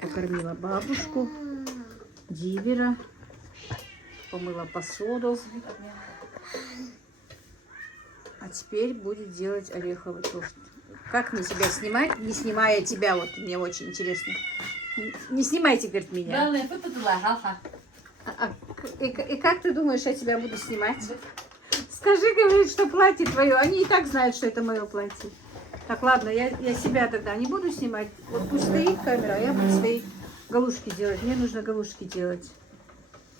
Покормила бабушку, Дивера, помыла посуду. А теперь будет делать ореховый торт. Как мне тебя снимать, не снимая тебя? Вот мне очень интересно. Не снимайте, говорит, меня. И как ты думаешь, я тебя буду снимать? Скажи, говорит, что платье твое. Они и так знают, что это мое платье. Так, ладно, я себя тогда не буду снимать. Вот пусть стоит камера, а я буду свои галушки делать. Мне нужно галушки делать.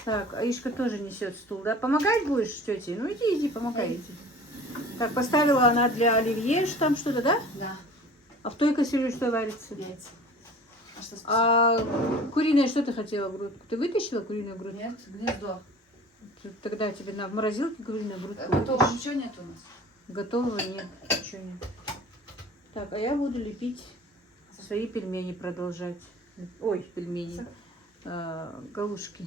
Так, Аишка тоже несет стул, да? Помогать будешь тете? Ну иди, помогай, иди. Так, поставила она для оливье там что-то, да? Да. А в той кастрюле что варится? Яйца. А куриное что ты хотела грудку? Ты вытащила куриную грудку? Нет, гнездо. Тогда тебе в морозилке куриную грудку. Готово, ничего нет у нас. Готового нет, ничего нет. Так, а я буду лепить свои пельмени, продолжать. Ой, пельмени. Галушки.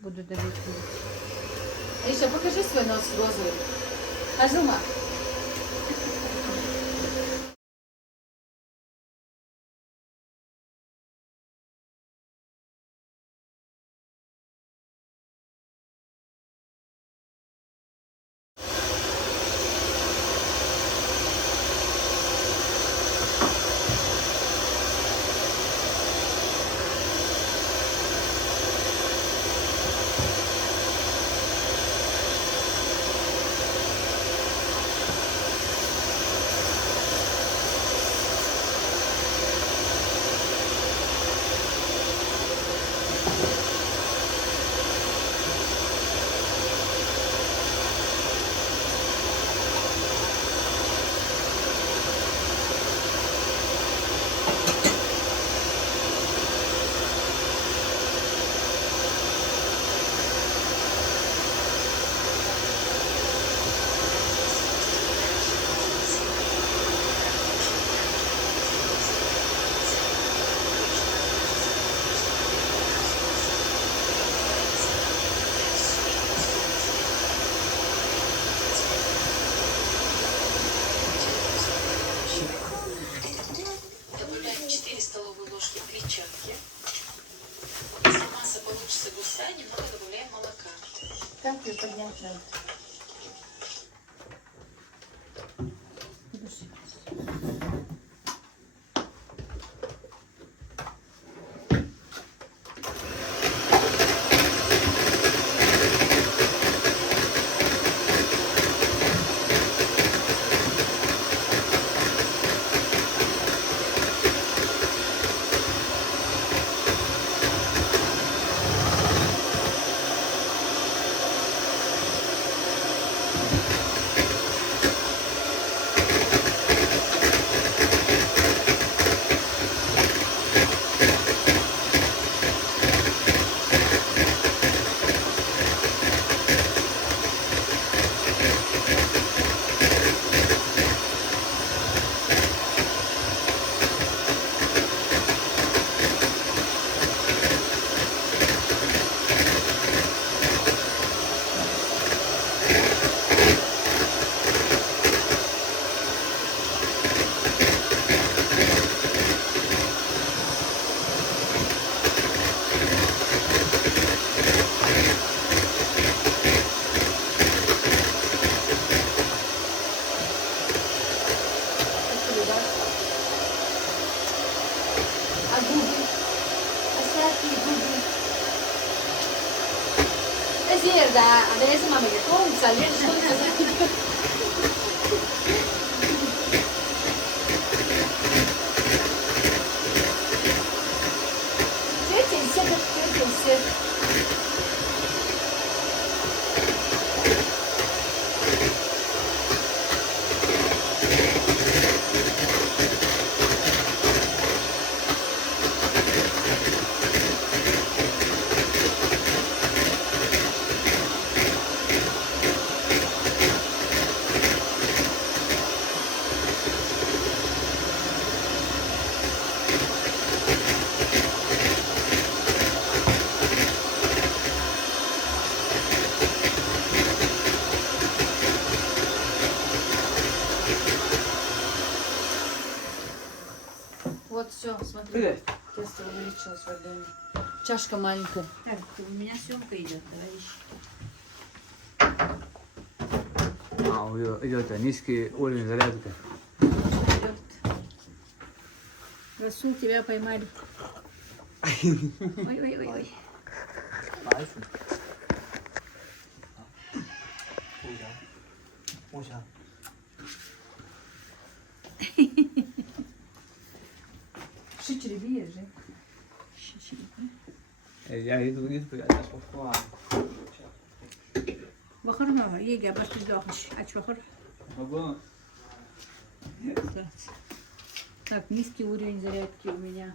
Буду долепить. Еще покажи свой нос розовый. Азума. Добавляем 4 столовые ложки клетчатки. Если масса получится густая, немного добавляем молока. Как ее поднять надо? А губы? А сладкие губы? Да, adesso mamma che consa, io sono Вот, все, смотри. Привет. Тесто увеличилось в объеме. Чашка маленькая. Так, у меня съемка идет, товарищ. идет низкий уровень зарядки. Идет. Расул, тебя поймали. Ой-ой-ой. Шичеребия же. Я иду, я сейчас пошла. Бахар мама, еги, обошли дохаш. Ач бахар. Могу? Так, низкий уровень зарядки у меня.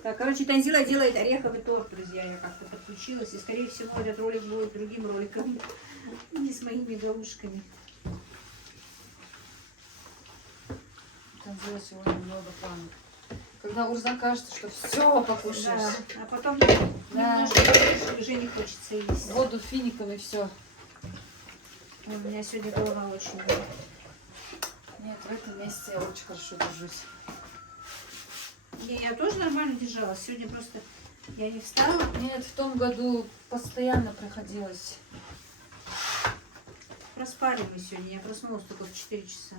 Так, короче, Танзила делает ореховый торт, друзья. Я как-то подключилась. И, скорее всего, этот ролик будет другим роликом. Не с моими галушками. Танзила сегодня много планов. Когда Урза кажется, что все покушаешь. Да, а потом Да. немножко больше уже не хочется есть. Воду фиником и все. У меня сегодня голова очень болит. Нет, в этом месяце я очень хорошо держусь. Я тоже нормально держалась. Сегодня просто я не встала. Нет, в том году постоянно приходилось. Проспали мы сегодня. Я проснулась только в 4 часа.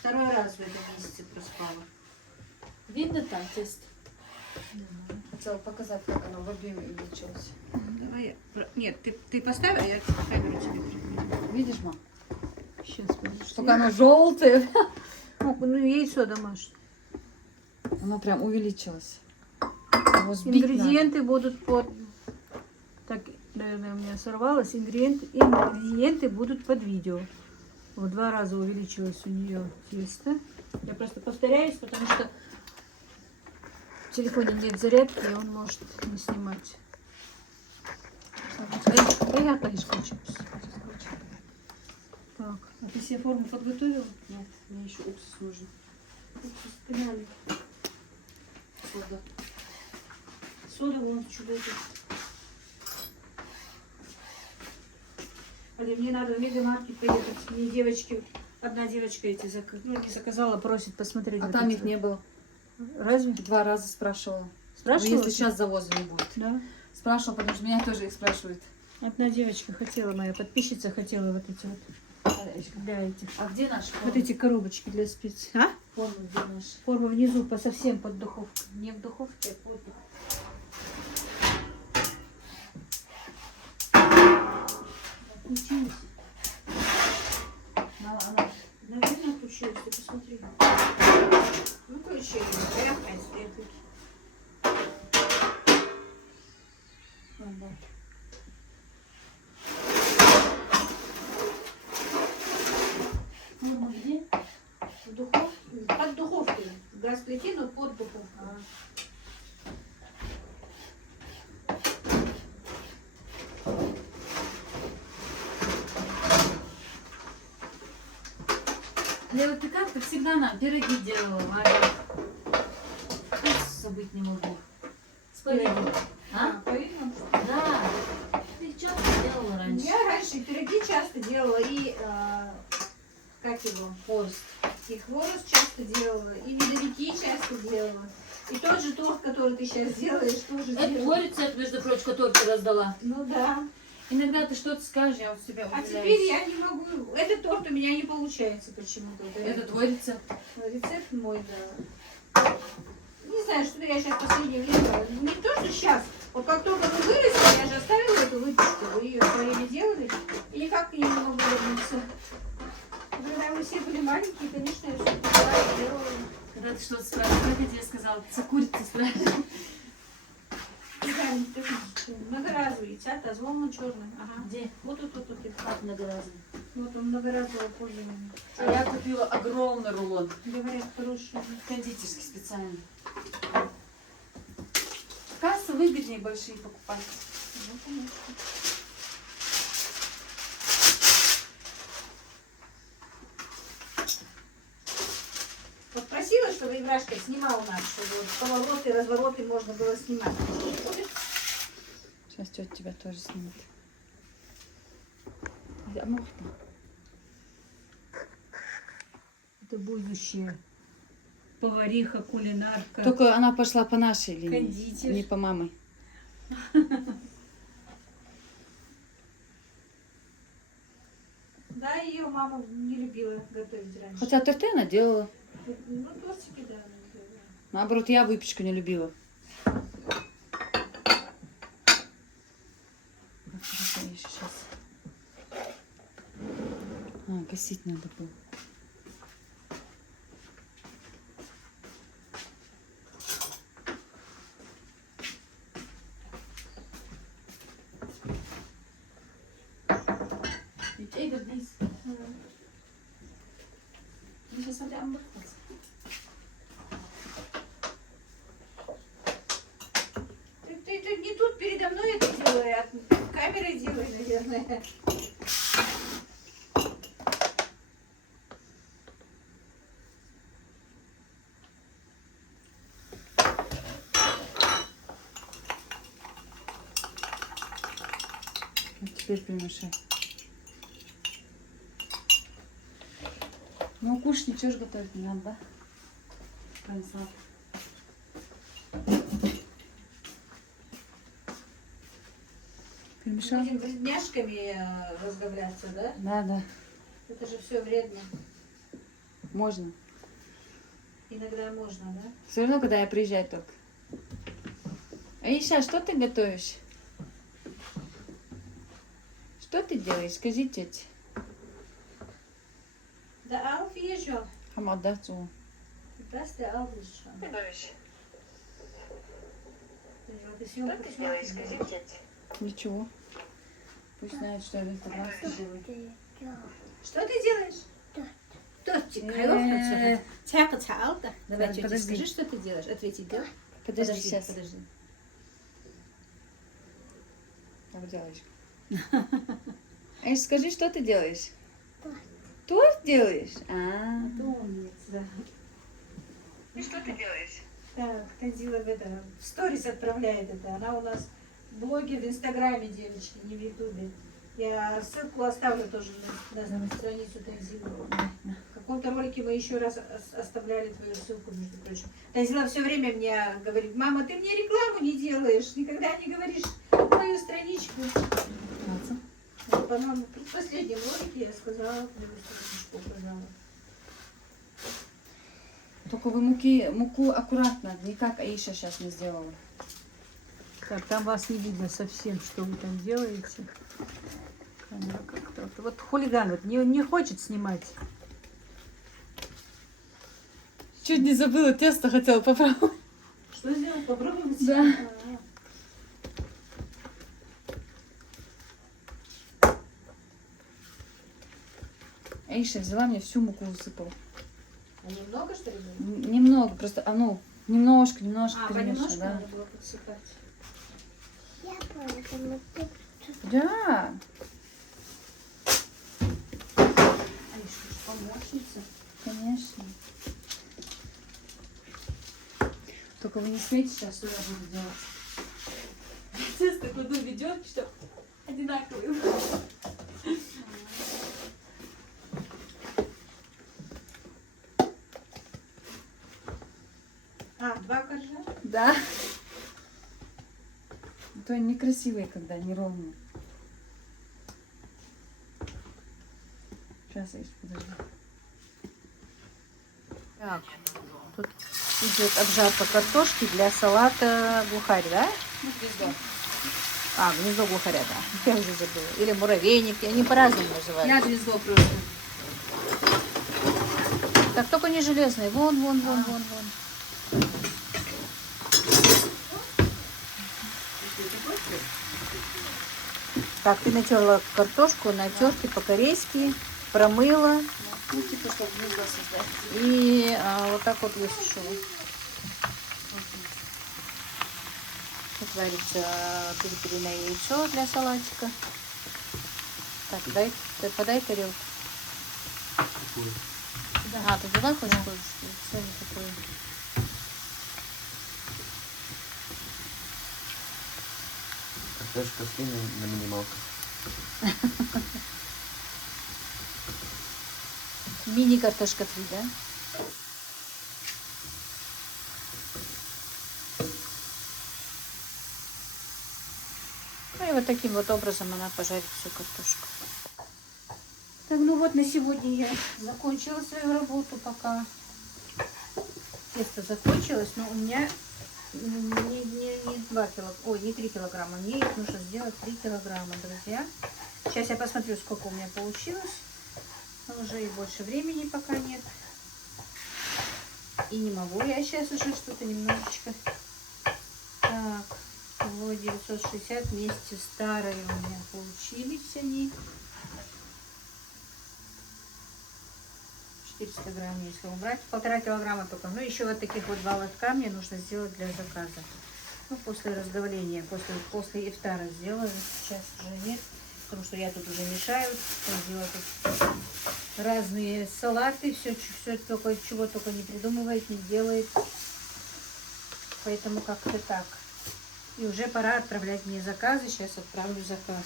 Второй раз в этом месяце проспала. Видно там тесто? Хотела показать, как оно в объеме увеличилось. Давай я... Нет, ты поставь, а я камеру тебе прикрою. Видишь, мам? Сейчас, подожди. Только оно желтое. Ну, яйцо домашнее. Оно прям увеличилось. Его сбить Ингредиенты будут под... Так, наверное, у меня сорвалось. Ингредиенты будут под видео. В 2 раза увеличилось у нее тесто. Я просто повторяюсь, потому что в телефоне нет зарядки, и он может не снимать. А я конечно чипс. Так, а ты себе форму подготовила? Нет, мне еще уксус нужен. Уксус пеняли. Сода. Сода вон чудо. Мне надо в Мегамаркет поехать. Мне девочки, одна девочка эти не заказала, просит посмотреть. А вот там эти их не было. вот. Разве? 2 раза спрашивала. Спрашивала? Но если сейчас завоза не будет. Да. Спрашивала, потому что меня тоже их спрашивают. Одна девочка хотела, моя подписчица хотела вот эти вот для этих. А где наш Вот эти коробочки для спиц. А? формы, где наш? Форма внизу, совсем под духовку. Не в духовке, а под. Отключилась. Она Наверное, отключилась, ты посмотри. Ну, короче, я опять стоит. да. Форма где? В духовке. Под духовкой. Газ плити, но под духовкой. Лера, ты как? Ты всегда нам пироги делала, Варя. Забыть не могу. С повидлом. А? Повидлом? Да. Ты часто делала раньше? Я раньше пироги часто делала и как его? Хворост. И хворост часто делала, и медовики часто делала. И тот же торт, который ты сейчас делаешь, тоже Это делала. твой рецепт, между прочим, который ты раздала. Ну да. Иногда ты что-то скажешь, я вот себя А удивляюсь. теперь я не могу. Этот торт у меня не получается почему-то. Это твой рецепт. Рецепт мой, да. Не знаю, что я сейчас в последнее время. Не то, что сейчас. Вот как только мы выросли, я же оставила эту выпечку. Вы ее в свое время делали. И никак к ней не могу вернуться. Когда мы все были маленькие, конечно, я все делала. Когда ты что-то спрашиваешь, как я тебе сказала, ты курица спрашиваешь. Многоразовый яйца, вон он черный. Ага. Где? Вот тут. Как многоразовый. Вот он многоразового пользования. А я купила огромный рулон. Говорят, хороший. Кондитерский специально. Кажется, выгоднее большие покупать. Ну, конечно. Вот просила, чтобы Иврашка снимал нас, чтобы вот повороты, развороты можно было снимать. Сейчас тетя тебя тоже снимет. Да, можно. Это будущее. Повариха, кулинарка. Только она пошла по нашей линии, Кондитер. не по мамой. Да, ее мама не любила готовить раньше. Хотя торты она делала. Ну, тортики, да, она не делала. Наоборот, я выпечку не любила. Сейчас. Косить надо было. Even this. Сейчас надо амбахаться. Ты не тут передо мной это делай, а камерой делай, наверное. Теперь примешай. Ну, кушать ничего же готовить не надо, да? Понесла. Перемешал? Будем вредняшками разговляться, да? Да, да. Это же все вредно. Можно. Иногда можно, да? Все равно, когда я приезжаю только. Аиша, что ты готовишь? Что ты делаешь? Скажи, тетя. Да, Алф езжу. Хамад, да, цу. Das der Alf ist schon. Ты съемку смотришь? Ничего. Пусть знает, что я в Инстаграме делаю. Что ты делаешь? Тортик. Коровка. Тяка цалта. Давай, тетя, Подожди. скажи, что ты делаешь. Ответить, да? Подожди, сейчас. Подожди. Так делаешь. Аиш, скажи, что ты делаешь? Торт делаешь? А, Ты умница, да. И что ты делаешь? Так, Танзила в сторис отправляет это. Она у нас в блоге в Инстаграме, девочки, не в Ютубе. Я ссылку оставлю тоже на страницу Танзилы. В каком-то ролике мы еще раз оставляли твою ссылку, между прочим. Танзила все время мне говорит: мама, ты мне рекламу не делаешь, никогда не говоришь мою страничку. Вот, по-моему, в последнем ролике я сказала твою страничку, указала. только вы муку аккуратно, не как Аиша сейчас не сделала. Так, там вас не видно совсем, что вы там делаете. Камера как-то. Вот хулиган вот не хочет снимать. Чуть не забыла, тесто хотела попробовать. Что сделал? Попробовать? Да. А. Аиша взяла мне всю муку высыпала. А немного, что ли, было? Немного, просто, немножко А, перемешивай, понемножку да. надо было подсыпать. Да. Аишка же помощница. Конечно. Только вы не смейте сейчас, что я буду делать. Тесто куда ведет, что одинаковые. А, 2 коржа? Да. А то они некрасивые, когда неровные. Сейчас, Аиш, подожди. Так, тут идет обжарка картошки для салата глухарь, да? А, гнездо глухаря, да. Я уже забыла. Или муравейник, они по-разному называют. Я гнездо просто. Так, только не железные. Вон. Так, ты натерла картошку на терке по-корейски, промыла Ну, типа, чтобы гнездо создать. и вот так вот высушила. Сейчас варится перепелиное яйцо для салатика. Так, подай тарелку. А, ты туда хочешь кушать? Что не такое? Картошка скинь на минималках. Мини-картошка фри, да? Ну и вот таким вот образом она пожарит всю картошку. Так, ну вот на сегодня я закончила свою работу пока. Тесто закончилось, но у меня не 2 килограмма, ой, не 3 килограмма. Мне их нужно сделать 3 килограмма, друзья. Сейчас я посмотрю, сколько у меня получилось. Но уже и больше времени пока нет. И не могу я сейчас уже что-то немножечко. Так, вот 960 вместе старые у меня получились они. 400 грамм, если убрать, 1,5 килограмма только. Ну, еще вот таких вот 2 лотка мне нужно сделать для заказа. Ну, после разговления, после ифтара сделаю. Сейчас уже нет, потому что я тут уже мешаю. Делаю тут разные салаты, все только, чего только не придумывает, не делает. Поэтому как-то так. И уже пора отправлять мне заказы. Сейчас отправлю заказ.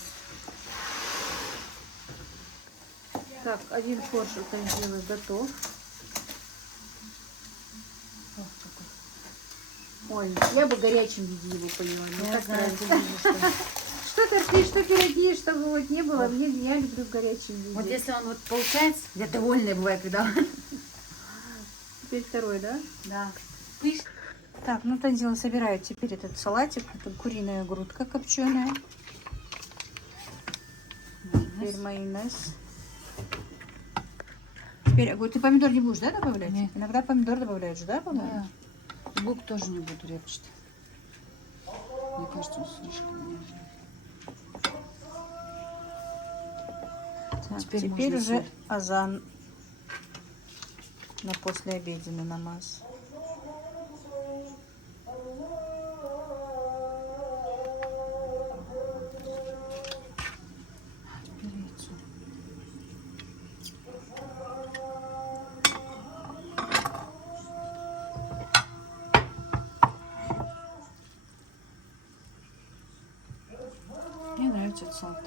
Так, один корж утончилый готов. Ой, я бы в горячем виде его поняла. Мне так нравится. Что торты, что пироги, чтобы вот не было. Я люблю в горячем виде. Вот если он вот получается, я довольная бываю, когда... Теперь второй, да? Да. Так, ну Танзила собирает теперь этот салатик. Это куриная грудка копченая. Теперь майонез. Теперь, ты помидор не будешь, да, добавлять? Нет. Иногда помидор добавляешь, да, по-моему? Да. Лук тоже не буду репчатый. Мне кажется, он слишком... Так, Теперь теперь можно уже соль. азан на послеобеденный намаз. Теперь яйцо. Мне нравится этот салат.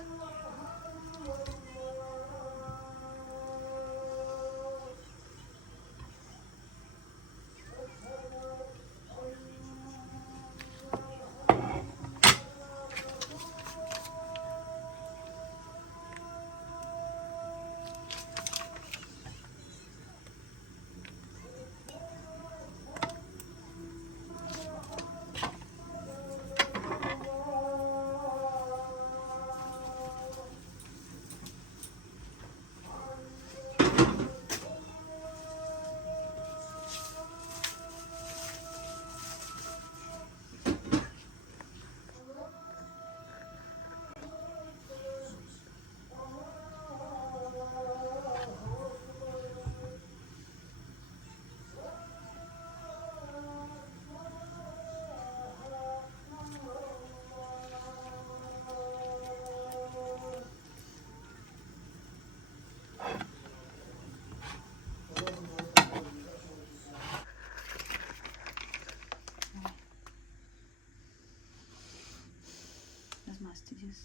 Размазьте здесь.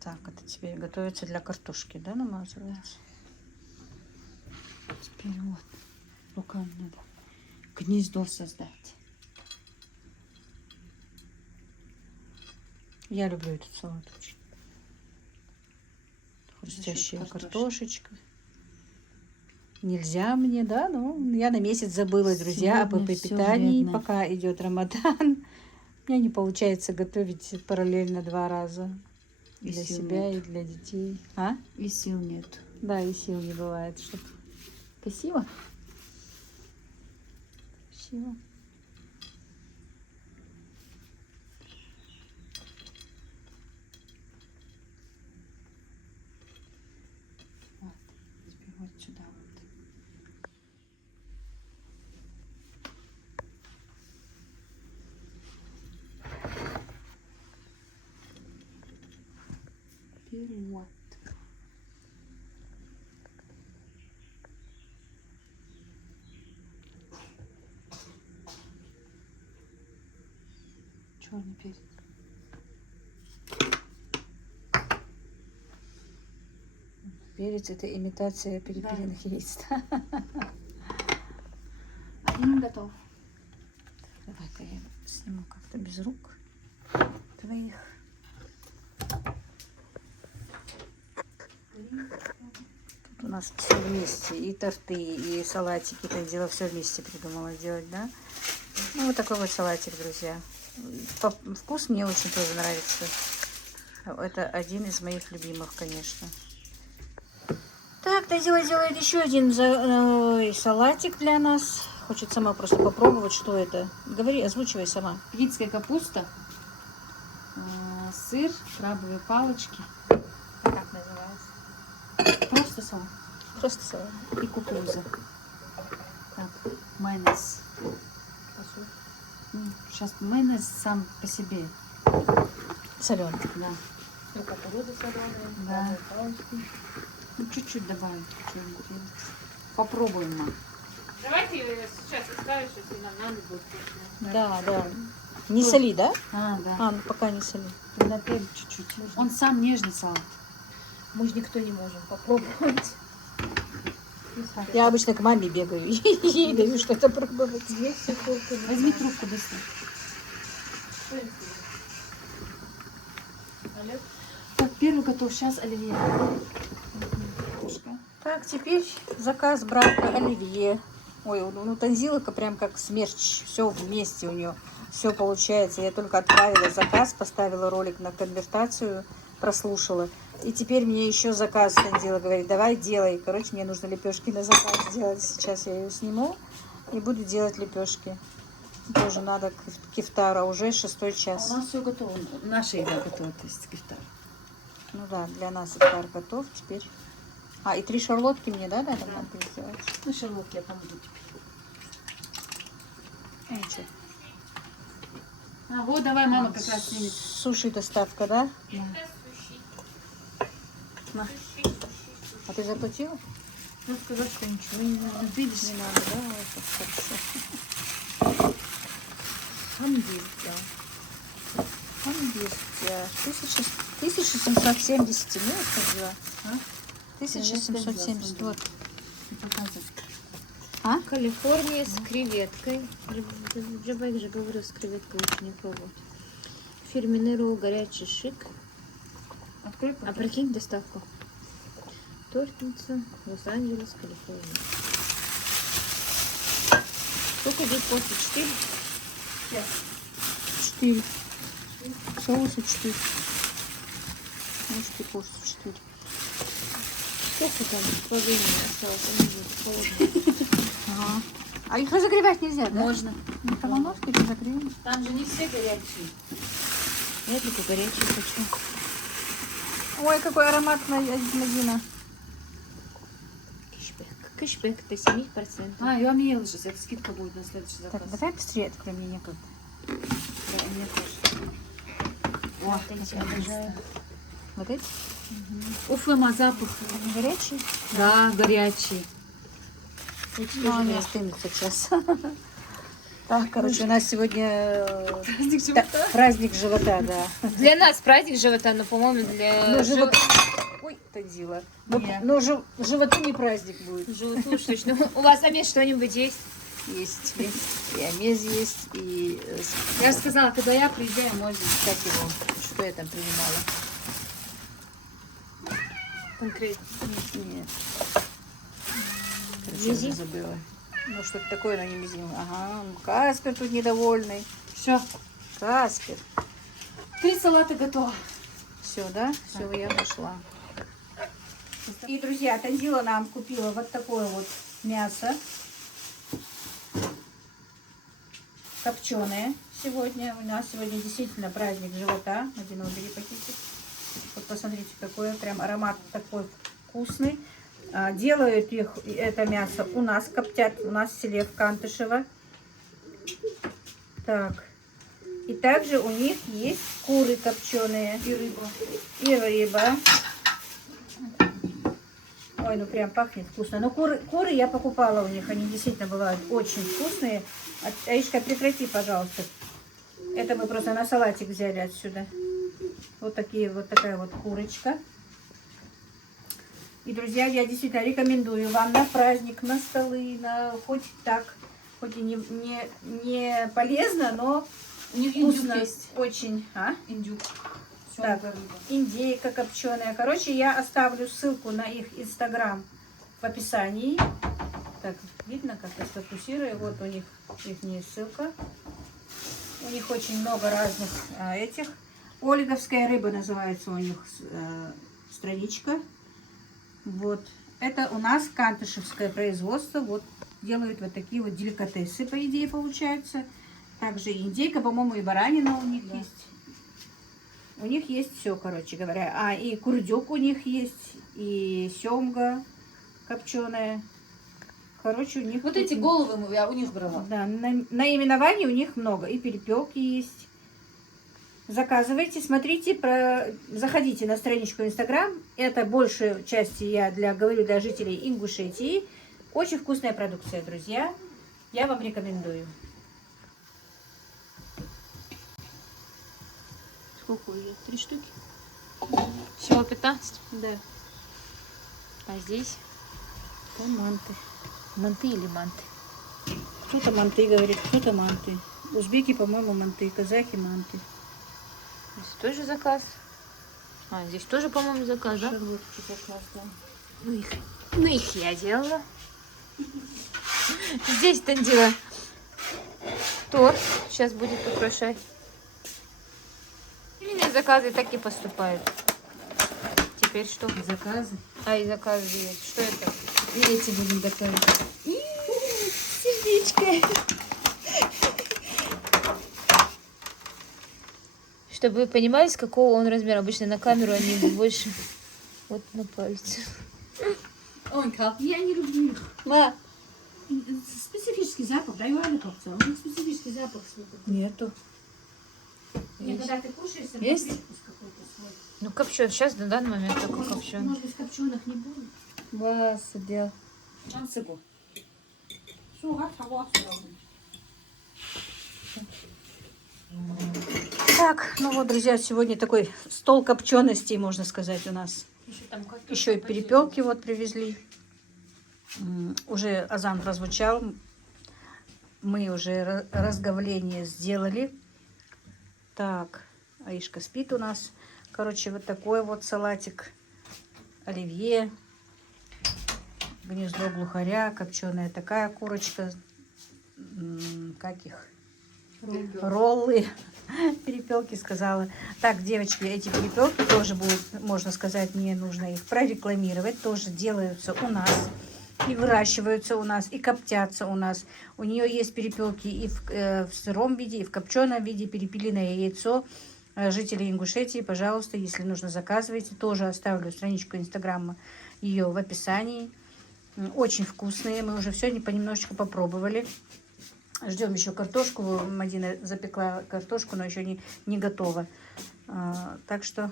Так, это теперь готовится для картошки, да, намазывается? Теперь вот. Руками надо гнездо создать. Я люблю этот салат очень. Хрустящая картошечка. Нельзя мне, да, ну, я на месяц забыла, друзья, об Сегодня всё питании, вредно. пока идет Рамадан. У меня не получается готовить параллельно 2 раза. И Для сил себя нет. и для детей. А? И сил нет. Да, и сил не бывает. Спасибо. Спасибо. Вот. Теперь вот сюда вот. Теперь вот. черный перец. Перец это имитация перепелиных яиц. Один готов. Давай-ка я сниму как-то без рук твоих. Тут у нас все вместе. И торты, и салатики. Это дело все вместе придумала делать, да? Ну, вот такой вот салатик, друзья. Вкус мне очень тоже нравится. Это один из моих любимых, конечно. Так, Тазила делает еще один салатик для нас. Хочет сама просто попробовать, что это. Говори, озвучивай сама. Пекинская капуста, сыр, крабовые палочки. Как называется? Просто салат. Просто салат. И кукуруза. Так, майонез. Сейчас майонез сам по себе. Соленый. Да. Ну, кукуруза соленая, Да. палочки. Ну, чуть-чуть добавим. черный перец. Попробуем, мам. Давайте сейчас оставишь, если нам надо будет вкусно. Да, да. Не соли, да? А, да. А, ну пока не соли. Тогда перец чуть-чуть. Он сам нежный салат. Мы же никто не можем попробовать. Я обычно к маме бегаю и ей даю что-то пробовать. Возьми трубку быстро. Так, первый готов. Сейчас оливье. Так, теперь заказ брака оливье. Ой, ну Танзиловка прям как смерч. Все вместе у нее. Все получается. Я только отправила заказ, поставила ролик на конвертацию, прослушала. И теперь мне еще заказ Танзила говорит, давай делай. Короче, мне нужно лепешки на заказ сделать. Сейчас я ее сниму и буду делать лепешки. Тоже надо к ифтару, а уже 6 час. У нас все готово. Наша еда готова, то есть кефтар. Ну да, для нас ифтар готов теперь. А, и 3 шарлотки мне, да, надо сделать? Ну, шарлотки я помогу тебе. Ну, ничего. А, вот, давай, мама как раз снимет. Суши доставка, да? Да. На. А ты заплатила? Ну, сказал, что ничего не надо. Видишь? Не надо, да? Вот, хорошо. Хамбиртя. Хамбиртя. 1770. Ну, это А? 1770. Вот. Показывай. А? Калифорния с креветкой. Я же говорю, с креветкой лучше не пробовать. Фирменный ролл, горячий шик. Открой А потом. прикинь доставку. Тортница, Лос-Анджелес, Калифорния. Сколько здесь после 4? 4. Соуса 4. Может, и курс 4. Сколько там по времени осталось? Не знаю, холодно. Ага. А их разогревать нельзя, да? Можно. Микроволновки разогреем. Там же не все горячие. Я только горячий хочу. Ой, какой аромат Мадина. Кэшбэк. Кэшбэк до 7%. А, я умела сейчас. Это скидка будет на следующий заказ. Так, давай быстрее откроем, мне некогда. Да, мне тоже. О, я обожаю. Вот эти? Уф, мама, запах. Они горячие? Да, горячий. Эти Ну, тоже они горячие. остынут сейчас. Так, короче, у нас сегодня Праздник живота. праздник живота, да. Для нас праздник живота, но, по-моему, для Ну, живот... Ой, Танзила. Нет. Но животу не праздник будет. животу уж точно. У вас там что-нибудь есть? Есть. И амез есть, и Я же сказала, когда я приезжаю, можно. как его, что я там принимала. Конкретно. Нет. Короче, Мизин? я забыла. Ну, что-то такое, но не мизин. Ага, Каспер тут недовольный. Все. Каспер. 3 салата готово. Все, да? Все, я нашла. И, друзья, Танзила нам купила вот такое вот мясо. Копченое сегодня. У нас сегодня действительно праздник живота. Мадина, убери пакетик. Вот посмотрите, какой прям аромат такой вкусный. Делают их, это мясо у нас коптят, у нас в селе в Кантышево. Так. И также у них есть куры копченые. И рыба. И рыба. Ой, ну прям пахнет вкусно. Но куры я покупала у них, они действительно бывают очень вкусные. Аишка, прекрати, пожалуйста. Это мы просто на салатик взяли отсюда. Вот такая вот курочка. И, друзья, я действительно рекомендую вам на праздник, на столы, на хоть так, хоть и не полезно, но вкусно. есть. Очень. А? Индюк. Так, индейка копченая. Короче, я оставлю ссылку на их инстаграм в описании. Так, видно, как я сфокусирую. Вот у них их ссылка. У них очень много разных этих. Ольговская рыба называется у них страничка. Вот. Это у нас кантышевское производство. Вот делают вот такие вот деликатесы, по идее, получаются. Также индейка, по-моему, и баранина у них есть. У них есть все, короче говоря. И курдюк у них есть, и семга копченая. Короче, у них... Вот эти головы я у них брала. Да, наименований у них много. И перепелки есть. Заказывайте, смотрите, заходите на страничку Инстаграм. Это большей части я говорю для жителей Ингушетии. Очень вкусная продукция, друзья. Я вам рекомендую. Сколько уже? 3 штуки? Всего 15. Да. А здесь То манты. манты или манты? Кто-то манты говорит, кто-то манты. Узбеки, по-моему, манты. Казахи манты. Здесь тоже заказ. А, здесь тоже, по-моему, заказ, да? Шарлотки заказ, да. Ну их я делала. Здесь Тандила торт. Сейчас будет украшать. У меня заказы так и поступают. Теперь что? Заказы. И заказы есть. Что это? И эти будем готовить. Сердечко. Чтобы вы понимали, с какого он размера. Обычно на камеру они больше. Вот на пальце. Ой, как я не люблю их. Ма. Специфический запах, да, Ивана Ковца? У них специфический запах. Нету. Нет, когда ты кушаешь, Есть? привкус какой-то свой. Ну копченый. Сейчас на данный момент только копченый. Может быть, копченых не будет? Вас дел. Так, ну вот, друзья, сегодня такой стол копченостей, можно сказать, у нас. Еще и перепелки вот привезли. Уже азан прозвучал. Мы уже разговление сделали. Так, Аишка спит у нас. Короче, вот такой вот салатик. Оливье. Гнездо глухаря. Копченая такая курочка. Как их? Роллы. Перепелки сказала. Так, девочки, эти перепелки тоже будут, можно сказать, мне нужно их прорекламировать. Тоже делаются у нас. И выращиваются у нас, и коптятся у нас. У нее есть перепелки и в сыром виде, и в копченом виде. Перепелиное яйцо. Жители Ингушетии, пожалуйста, если нужно, заказывайте. Тоже оставлю страничку инстаграма ее в описании. Очень вкусные. Мы уже сегодня понемножечку попробовали. Ждем еще картошку. Мадина запекла картошку, но еще не готова. Так что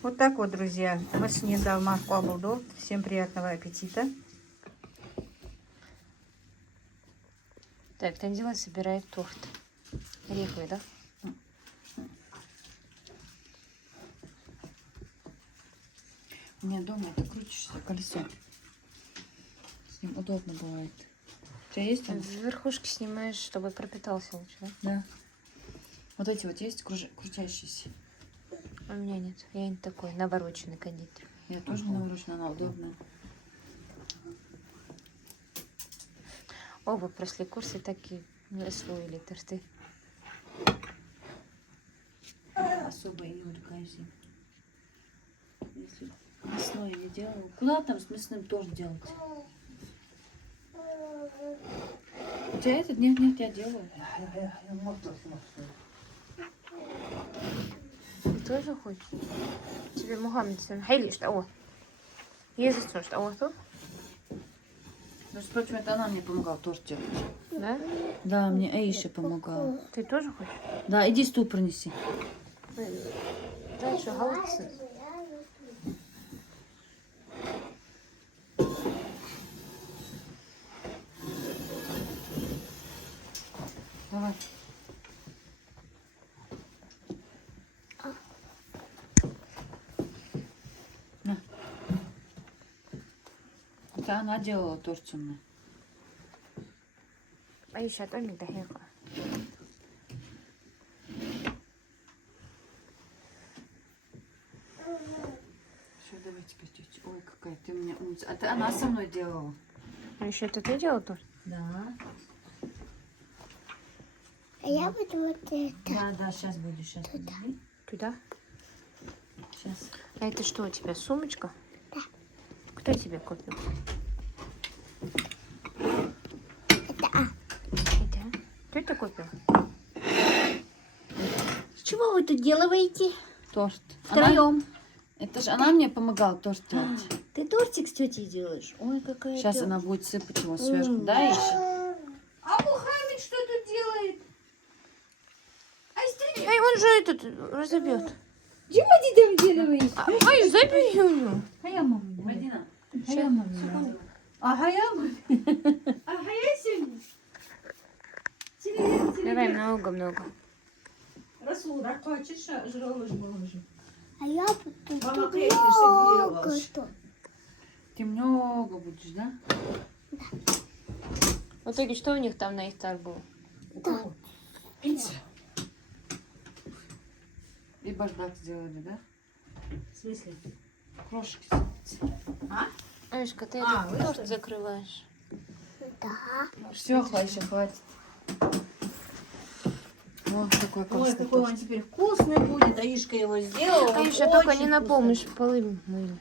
вот так вот, друзья. Мы снедал Марку Абулдо. Всем приятного аппетита. Так, Тандила собирает торт. Ореховый, да? У меня дома это крутишься колесо. С ним удобно бывает. У тебя есть он? С верхушки снимаешь, чтобы пропитался лучше, да? Да. Вот эти вот есть крутящиеся. У меня нет. Я не такой навороченный кондитер. Я тоже не наворочена, она удобная. Оба прошли курсы, так и освоили торты. Особо и не увлекаюсь им. Если мясное не делаю. Куда там с мясным тоже делать? У тебя этот? Нет, я делаю. Ты тоже хочешь? Тебе Мухаммед Хайли, что? О. Есть что? О, тут? Между прочим, это она мне помогала торт делать. Да? Да, мне Аиша помогала. Ты тоже хочешь? Да, иди стул принеси. Дальше голодцы. Давай. Это она делала торт со мной. Аиша, Томи, да хека. Все, давайте катить. Ой, какая ты у меня умница. А ты, она со мной делала. Аиша, это ты делал торт? Да. А я буду вот это. Да, сейчас буду, сейчас. Туда? Сейчас. А это что у тебя, сумочка? Да. Кто тебе купил? Это? Кто это купил? Чего вы тут делаете? Торт. Втроем. Это же она мне помогала торт делать. Ты тортик с тетей делаешь? Ой, какая Сейчас ты- она будет сыпать его сверху. Да, еще? А Мухаммед что тут делает? Ай, он же этот разобьет. Чего ты там делаешь? Ай, забери у него. Мадина. Ага, я сегодня. Давай много-много. Расул, хочешь, жралыш положи. А я буду Мама, тут крепкий много соберешь. что. Ты много будешь, да? В итоге, что у них там на ифтар было? Пицца. И бардак сделали, да? В смысле? Крошки. Аишка, ты А, этот вы торт что ли? закрываешь. Да. Все, хватит, хватит. Вот такой Ой, классный какой торт. он теперь вкусный будет. Аишка его сделала. Аиша, только не напомнишь, полы мыли.